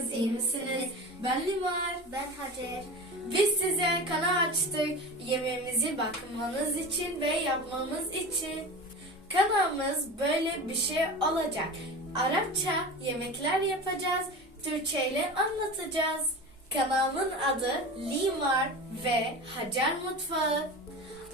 nasılsınız? İyi misiniz? Ben Limar. Ben Hacer. Biz size kanal açtık. Yemeğimizi bakmanız için ve yapmamız için. Kanalımız böyle bir şey olacak. Arapça yemekler yapacağız. Türkçe ile anlatacağız. Kanalımın adı Limar ve Hacer Mutfağı.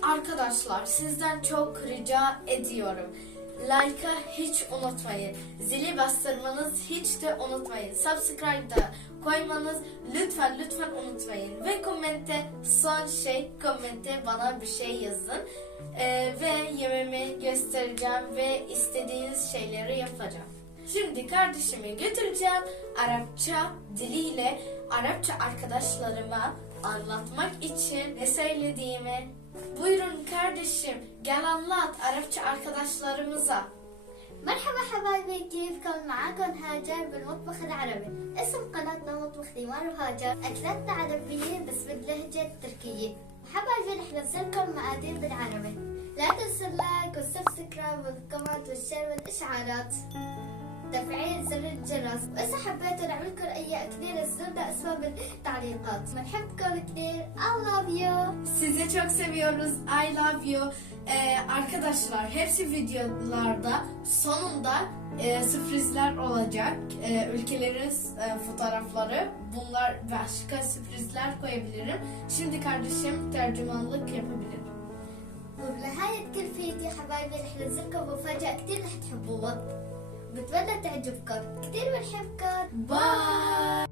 Arkadaşlar sizden çok rica ediyorum Like'a hiç unutmayın. Zili bastırmanız hiç de unutmayın. Subscribe da koymanız lütfen lütfen unutmayın. Ve komente son şey komente bana bir şey yazın. Ee, ve yememi göstereceğim ve istediğiniz şeyleri yapacağım. Şimdi kardeşimi götüreceğim. Arapça diliyle Arapça arkadaşlarıma anlatmak için ne söylediğimi. Buyurun kardeşim gel anlat Arapça arkadaşlarımıza. مرحبا حبايبي كيفكم؟ معاكم هاجر بالمطبخ العربي. اسم قناتنا مطبخ ديمار وهاجر. أكلاتنا عربية بس باللهجة التركية حبايبي رح ننزلكم مقادير بالعربي. لا تنسوا اللايك والسبسكرايب والكومنت والشير والإشعارات تفعيل زر الجرس. وإذا حبيتوا نعمل لكم أي أكلة نزلوا اسمها بالتعليقات بنحبكم كثير I love you Sizi çok seviyoruz. I love you. Ee, arkadaşlar hepsi videolarda sonunda e, sürprizler olacak. E, ülkelerin e, fotoğrafları. Bunlar başka sürprizler koyabilirim. Şimdi kardeşim tercümanlık yapabilir. وبنهاية كل فيديو حبايبي رح ننزلكم مفاجأة كتير رح تحبوها بتمنى تعجبكم كتير بنحبكم Bye.